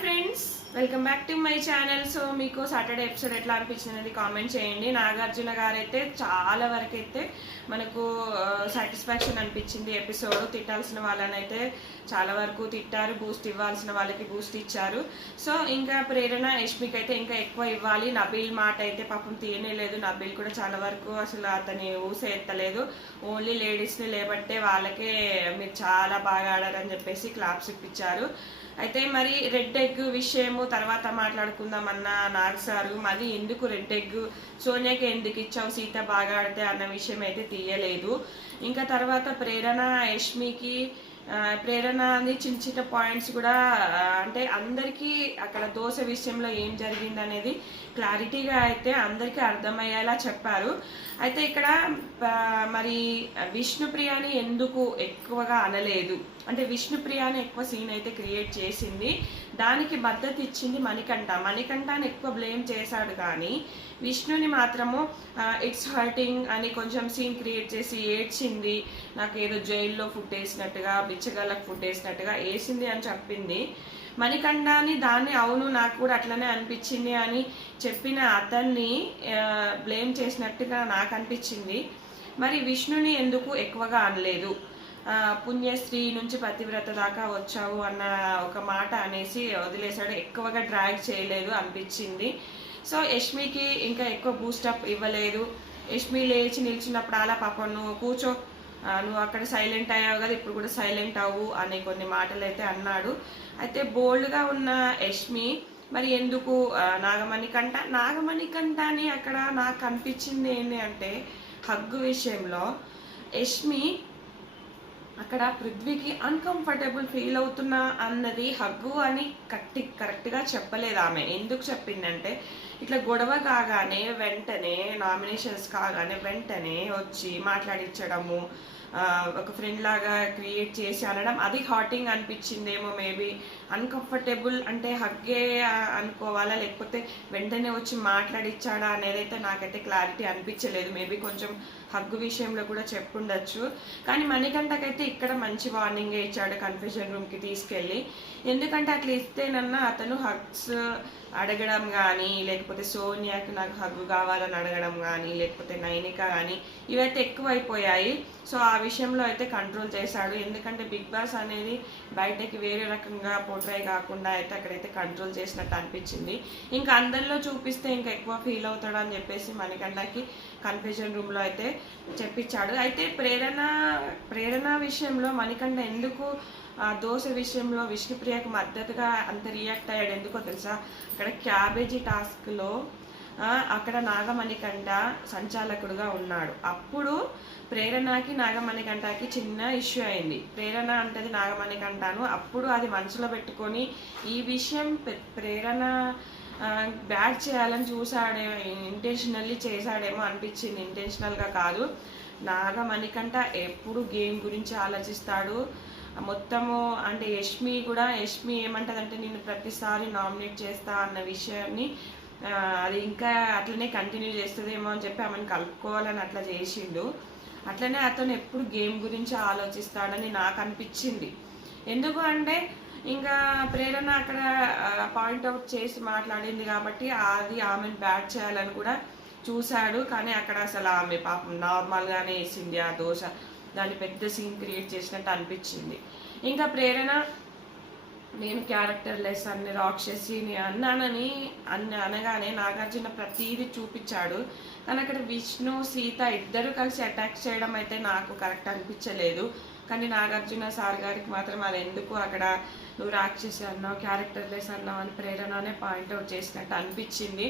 Friends, welcome back to my channel. So మీకు Saturday episode ఎట్లా అనిపించింది అనేది కామెంట్ చేయండి. నాగార్జున గారు అయితే చాలా వరకు అయితే మనకు సాటిస్ఫాక్షన్ అనిపించింది ఎపిసోడ్. తిట్టాల్సిన వాళ్ళనైతే చాలా వరకు తిట్టారు, బూస్ట్ ఇవ్వాల్సిన వాళ్ళకి బూస్ట్ ఇచ్చారు. సో ఇంకా ప్రేరణ యష్మికి అయితే ఇంకా ఎక్కువ ఇవ్వాలి. నబీల్ మాట అయితే పాపం తీయనేలేదు. నబీల్ కూడా చాలా వరకు అసలు అతని ఊసే ఎత్తలేదు. ఓన్లీ లేడీస్ని లేబట్టే వాళ్ళకే మీరు చాలా బాగా ఆడారని చెప్పేసి క్లాప్స్ ఇప్పించారు. అయితే మరి రెడ్ ఎగ్ విషయము తర్వాత మాట్లాడుకుందామన్న నాగ్ సారు మరి ఎందుకు రెడ్ ఎగ్ సోనియాకి ఎందుకు ఇచ్చావు, సీత బాగా ఆడితే అన్న విషయం అయితే తీయలేదు. ఇంకా తర్వాత ప్రేరణ యష్మికి ప్రేరణ అని చిన్న చిన్న పాయింట్స్ కూడా అంటే అందరికీ అక్కడ దోశ విషయంలో ఏం జరిగింది అనేది క్లారిటీగా అయితే అందరికీ అర్థమయ్యేలా చెప్పారు. అయితే ఇక్కడ మరి విష్ణుప్రియని ఎందుకు ఎక్కువగా అనలేదు అంటే విష్ణుప్రియని ఎక్కువ సీన్ అయితే క్రియేట్ చేసింది, దానికి మద్దతు ఇచ్చింది మణికంఠని ఎక్కువ బ్లేమ్ చేశాడు. కానీ విష్ణుని మాత్రము ఇట్స్ హర్టింగ్ అని కొంచెం సీన్ క్రియేట్ చేసి ఏడ్చింది. నాకు ఏదో జైల్లో ఫుడ్ వేసినట్టుగా బిచ్చగాళ్ళకు ఫుడ్ వేసినట్టుగా వేసింది అని చెప్పింది. మణికంఠని దాన్ని అవును నాకు కూడా అట్లనే అనిపించింది అని చెప్పిన అతన్ని బ్లేమ్ చేసినట్టుగా నాకు అనిపించింది. మరి విష్ణుని ఎందుకు ఎక్కువగా అనలేదు? పుణ్యశ్రీ నుంచి పతివ్రత దాకా వచ్చావు అన్న ఒక మాట అనేసి వదిలేశాడు, ఎక్కువగా డ్రాగ్ చేయలేదు అనిపించింది. సో యష్మికి ఇంకా ఎక్కువ బూస్టప్ ఇవ్వలేదు. యష్మి లేచి నిలిచినప్పుడు అలా పాపం నువ్వు కూర్చో, నువ్వు అక్కడ సైలెంట్ అయ్యావు కదా, ఇప్పుడు కూడా సైలెంట్ అవ్వు అనే కొన్ని మాటలు అయితే అన్నాడు. అయితే బోల్డ్గా ఉన్న యష్మి మరి ఎందుకు నాగమణికంఠని అక్కడ నాకు అనిపించింది ఏంటి అంటే హగ్గు విషయంలో యష్మి అక్కడ పృథ్వీకి అన్కంఫర్టబుల్ ఫీల్ అవుతున్నా అన్నది హగ్గు అని కరెక్ట్గా చెప్పలేదు ఆమె. ఎందుకు చెప్పిందంటే ఇట్లా గొడవ కాగానే వెంటనే నామినేషన్స్ కాగానే వెంటనే వచ్చి మాట్లాడించడము, ఒక ఫ్రెండ్ లాగా క్రియేట్ చేసి అనడం అది హాటింగ్ అనిపించిందేమో. మేబీ అన్కంఫర్టబుల్ అంటే హగ్గే అనుకోవాలా లేకపోతే వెంటనే వచ్చి మాట్లాడిచ్చాడా అనేది అయితే నాకైతే క్లారిటీ అనిపించలేదు. మేబీ కొంచెం హగ్గు విషయంలో కూడా చెప్పుండొచ్చు. కానీ మణికంఠకైతే ఇక్కడ మంచి వార్నింగే ఇచ్చాడు కన్ఫ్యూజన్ రూమ్కి తీసుకెళ్ళి. ఎందుకంటే అట్లా ఇస్తేనన్నా అతను హగ్స్ అడగడం కానీ లేకపోతే సోనియాకి నాకు హగ్గు కావాలని అడగడం కానీ లేకపోతే నైనిక కానీ ఇవైతే ఎక్కువైపోయాయి. సో ఆ విషయంలో అయితే కంట్రోల్ చేశాడు. ఎందుకంటే బిగ్ బాస్ అనేది బయటకి వేరే రకంగా పోట్రై కాకుండా అయితే అక్కడైతే కంట్రోల్ చేసినట్టు అనిపించింది. ఇంకా అందరిలో చూపిస్తే ఇంకా ఎక్కువ ఫీల్ అవుతాడు అని చెప్పేసి మణికంఠకి కన్ఫ్యూజన్ రూమ్లో అయితే చెప్పించాడు. అయితే ప్రేరణ విషయంలో మణికంఠ ఎందుకు దోశ విషయంలో విష్ణుప్రియకు మద్దతుగా అంత రియాక్ట్ అయ్యాడు ఎందుకో తెలుసా? అక్కడ క్యాబేజీ టాస్క్లో అక్కడ నాగమణికంఠ సంచాలకుడుగా ఉన్నాడు. అప్పుడు ప్రేరణకి నాగమణికంఠకి చిన్న ఇష్యూ అయింది. ప్రేరణ అంటది నాగమణికంఠను, అప్పుడు అది మనసులో పెట్టుకొని ఈ విషయం ప్రేరణ బ్యాడ్ చేయాలని చూసాడేమో, ఇంటెన్షనల్లీ చేశాడేమో అనిపించింది. ఇంటెన్షనల్గా కాదు. నాగమణికంఠ ఎప్పుడు గేమ్ గురించి ఆలోచిస్తాడు మొత్తము. అంటే యష్మి ఏమంటదంటే నేను ప్రతిసారి నామినేట్ చేస్తా అన్న విషయాన్ని అది ఇంకా అట్లనే కంటిన్యూ చేస్తుందేమో అని చెప్పి ఆమెను కలుపుకోవాలని అట్లా చేసిండు. అట్లనే అతను ఎప్పుడు గేమ్ గురించి ఆలోచిస్తాడని నాకు అనిపించింది. ఎందుకు అంటే ఇంకా ప్రేరణ అక్కడ పాయింట్అవుట్ చేసి మాట్లాడింది కాబట్టి అది ఆమెను బ్యాట్ చేయాలని కూడా చూశాడు. కానీ అక్కడ అసలు ఆమె పాపం నార్మల్గానే వేసింది ఆ దోశ, దాన్ని పెద్ద సీన్ క్రియేట్ చేసినట్టు అనిపించింది. ఇంకా ప్రేరణ నేను క్యారెక్టర్ లెస్ అన్ని రాక్షసిని అన్నానని అనగానే నాగార్జున ప్రతీది చూపించాడు. కానీ అక్కడ విష్ణు సీత ఇద్దరు కలిసి అటాక్ చేయడం అయితే నాకు కరెక్ట్ అనిపించలేదు. కానీ నాగార్జున సార్ గారికి మాత్రం అది ఎందుకు అక్కడ నువ్వు రాక్షసి అన్నావు, క్యారెక్టర్ లెస్ అన్నావు అని ప్రేరణనే పాయింట్అవుట్ చేసినట్టు అనిపించింది.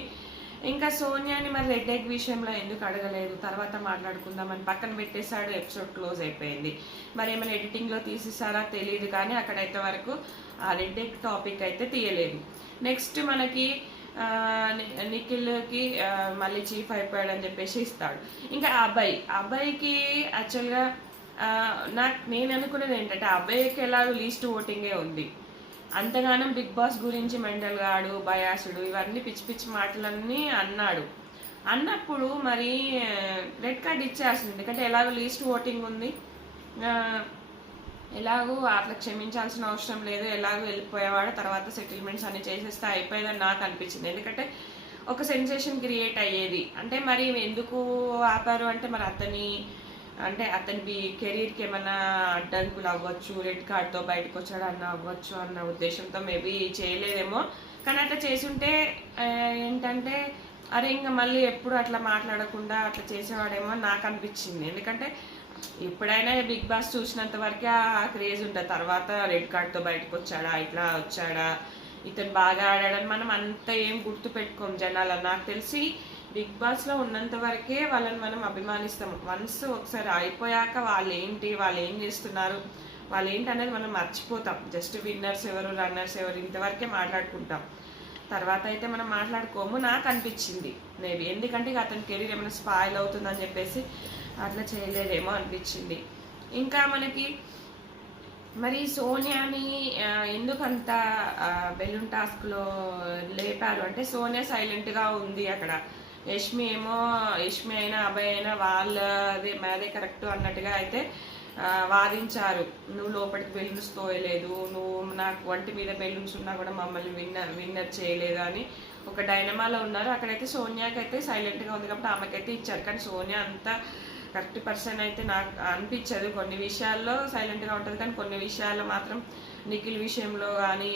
ఇంకా సోనియాని మరి రెడ్ ఎగ్ విషయంలో ఎందుకు అడగలేదు, తర్వాత మాట్లాడుకుందామని పక్కన పెట్టేశాడు. ఎపిసోడ్ క్లోజ్ అయిపోయింది. మరి ఏమైనా ఎడిటింగ్లో తీసేసారా తెలియదు, కానీ అక్కడైతే వరకు ఆ రెడ్ ఎగ్ టాపిక్ అయితే తీయలేదు. నెక్స్ట్ మనకి నిఖిల్కి మళ్ళీ చీఫ్ అయిపోయాడని చెప్పేసి ఇస్తాడు. ఇంకా అబ్బాయికి యాక్చువల్గా నేను అనుకునేది ఏంటంటే అబ్బాయికి ఎలాగో లీస్ట్ ఓటింగే ఉంది. అంతగానం బిగ్ బాస్ గురించి మెంటల్ గాడు బయాసుడు ఇవన్నీ పిచ్చి పిచ్చి మాటలన్నీ అన్నప్పుడు మరి రెడ్ కార్డ్ ఇచ్చేస్తుంది. ఎందుకంటే ఎలాగో లీస్ట్ ఓటింగ్ ఉంది. ఎలాగూ అట్లా క్షమించాల్సిన అవసరం లేదు, ఎలాగో వెళ్ళిపోయేవాడు, తర్వాత సెటిల్మెంట్స్ అన్ని చేసేస్తే అయిపోయేదని నాకు అనిపించింది. ఎందుకంటే ఒక సెన్సేషన్ క్రియేట్ అయ్యేది. అంటే మరి ఎందుకు ఆపారు అంటే మరి అతని కెరీర్కి ఏమైనా అడ్డంకులు అవ్వచ్చు, రెడ్ కార్డ్తో బయటకు వచ్చాడు అవ్వచ్చు అన్న ఉద్దేశంతో మేబీ చేయలేదేమో. కానీ అట్లా చేసుంటే ఏంటంటే అరే ఇంకా మళ్ళీ ఎప్పుడు అట్లా మాట్లాడకుండా అట్లా చేసేవాడేమో నాకు అనిపించింది. ఎందుకంటే ఎప్పుడైనా బిగ్ బాస్ చూసినంత వరకే ఆ క్రేజ్ ఉంటుంది. తర్వాత రెడ్ కార్డ్తో బయటకు వచ్చాడా, ఇట్లా వచ్చాడా, ఇతను బాగా ఆడాడని మనం అంత ఏం గుర్తు పెట్టుకోం జనాలు. నాకు తెలిసి బిగ్ బాస్లో ఉన్నంత వరకే వాళ్ళని మనం అభిమానిస్తాం. వన్స్ ఒకసారి అయిపోయాక వాళ్ళు ఏం చేస్తున్నారు, వాళ్ళు ఏంటి అనేది మనం మర్చిపోతాం. జస్ట్ విన్నర్స్ ఎవరు, రన్నర్స్ ఎవరు ఇంతవరకే మాట్లాడుకుంటాం. తర్వాత అయితే మనం మాట్లాడుకోము నాకు అనిపించింది మేబీ. ఎందుకంటే ఇక అతని కెరీర్ ఏమైనా స్పాయిల్ అవుతుందని చెప్పేసి అట్లా చేయలేదేమో అనిపించింది. ఇంకా మనకి మరి సోనియాని ఎందుకంత బెలూన్ టాస్క్లో లేపారు అంటే సోనియా సైలెంట్గా ఉంది అక్కడ. యష్మి అయినా అభయ్ అయినా వాళ్ళదే మాదే కరెక్ట్ అన్నట్టుగా అయితే వాదించారు. నువ్వు లోపలికి బెలూన్స్ తోయలేదు, నువ్వు నాకు వంటి మీద బెలూన్స్ ఉన్నా కూడా మమ్మల్ని విన్నర్ చేయలేదు అని ఒక డైనమాలో ఉన్నారు. అక్కడైతే సోనియాకి అయితే సైలెంట్గా ఉంది కాబట్టి ఆమెకైతే ఇచ్చారు. కానీ సోనియా అంతా కరెక్ట్ పర్సన్ అయితే నాకు అనిపించదు. కొన్ని విషయాల్లో సైలెంట్గా ఉంటుంది, కానీ కొన్ని విషయాల్లో మాత్రం నిఖిల్ విషయంలో కానీ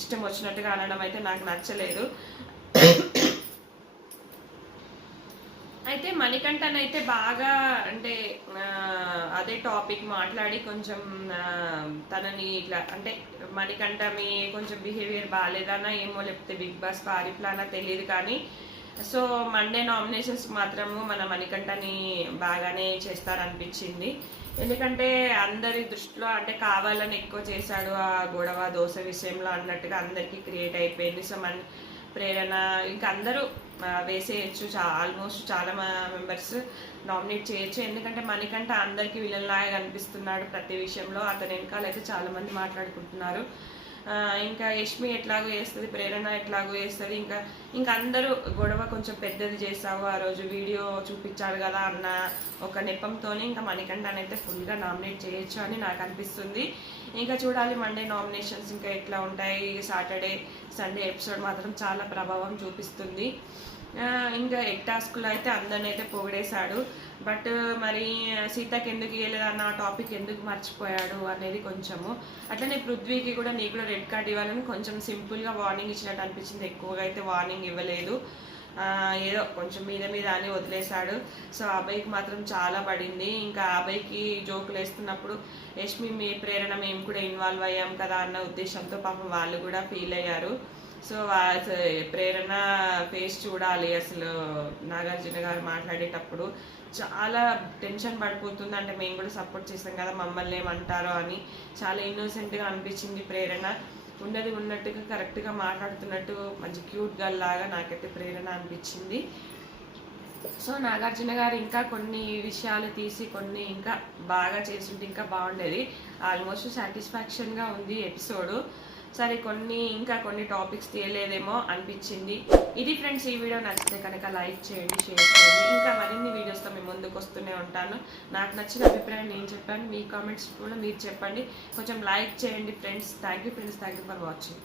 ఇష్టం వచ్చినట్టుగా అనడం అయితే నాకు నచ్చలేదు. అయితే మణికంఠనైతే బాగా అంటే అదే టాపిక్ మాట్లాడి కొంచెం తనని ఇట్లా అంటే మణికంఠ మీ కొంచెం బిహేవియర్ బాగాలేదన్నా ఏమో, లేకపోతే బిగ్ బాస్ పారిప్లానా తెలియదు. కానీ సో మండే నామినేషన్స్ మాత్రము మన మణికంఠని బాగానే చేస్తారనిపించింది. ఎందుకంటే అందరి దృష్టిలో అంటే కావాలని ఎక్కువ చేశాడు ఆ గొడవ దోశ విషయంలో అన్నట్టుగా అందరికీ క్రియేట్ అయిపోయింది. సో ప్రేరణ ఇంకా అందరూ వేసేయచ్చు. ఆల్మోస్ట్ చాలా మెంబర్స్ నామినేట్ చేయొచ్చు. ఎందుకంటే మణికంఠ అందరికీ విలన్లాగా కనిపిస్తున్నాడు ప్రతి విషయంలో. అతని వెనకాలైతే చాలామంది మాట్లాడుకుంటున్నారు. ఇంకా యష్మి ఎట్లాగో వేస్తుంది, ప్రేరణ ఎట్లాగో వేస్తుంది. ఇంకా అందరూ గొడవ కొంచెం పెద్దది చేసావు, ఆ రోజు వీడియో చూపించాడు కదా అన్న ఒక నెపంతోనే ఇంకా మణికంఠని అయితే ఫుల్గా నామినేట్ చేయొచ్చు అని నాకు అనిపిస్తుంది. ఇంకా చూడాలి మండే నామినేషన్స్ ఇంకా ఎట్లా ఉంటాయి. సాటర్డే సండే ఎపిసోడ్ మాత్రం చాలా ప్రభావం చూపిస్తుంది. ఇంకా ఎగ్ టాస్క్లో అయితే అందరిని అయితే పొగిడేశాడు. బట్ మరి సీతకి ఎందుకు ఇవ్వలేదన్న టాపిక్ ఎందుకు మర్చిపోయాడు అనేది కొంచెము. అట్లనే పృథ్వీకి కూడా నీకు కూడా రెడ్ కార్డ్ ఇవ్వాలని కొంచెం సింపుల్గా వార్నింగ్ ఇచ్చినట్టు అనిపించింది. ఎక్కువగా అయితే వార్నింగ్ ఇవ్వలేదు, ఏదో కొంచెం మీద అని వదిలేశాడు. సో అబ్బాయికి మాత్రం చాలా పడింది. ఇంకా అబ్బాయికి జోకులు వేస్తున్నప్పుడు యష్మి మీ ప్రేరణ మేము కూడా ఇన్వాల్వ్ అయ్యాం కదా అన్న ఉద్దేశంతో పాపం వాళ్ళు కూడా ఫీల్ అయ్యారు. సో ప్రేరణ ఫేస్ చూడాలి అసలు. నాగార్జున గారు మాట్లాడేటప్పుడు చాలా టెన్షన్ పడిపోతుంది. అంటే మేము కూడా సపోర్ట్ చేస్తాం కదా, మమ్మల్ని ఏమంటారో అని చాలా ఇన్నోసెంట్గా అనిపించింది ప్రేరణ. ఉన్నది ఉన్నట్టుగా కరెక్ట్గా మాట్లాడుతున్నట్టు మంచి క్యూట్ గర్ల్ లాగా నాకైతే ప్రేరణ అనిపించింది. సో నాగార్జున గారు ఇంకా కొన్ని విషయాలు తీసి కొన్ని ఇంకా బాగా చేస్తుంటే ఇంకా బాగుండేది. ఆల్మోస్ట్ సాటిస్ఫాక్షన్గా ఉంది ఎపిసోడు. సరే కొన్ని టాపిక్స్ తీయలేదేమో అనిపించింది. ఇది ఫ్రెండ్స్, ఈ వీడియో నచ్చితే కనుక లైక్ చేయండి, షేర్ చేయండి. ఇంకా మరిన్ని వీడియోస్తో మేము ముందుకు వస్తూనే ఉంటాను. నాకు నచ్చిన అభిప్రాయం నేను చెప్పాను, మీ కామెంట్స్ కూడా మీరు చెప్పండి. కొంచెం లైక్ చేయండి friends. Thank you for watching.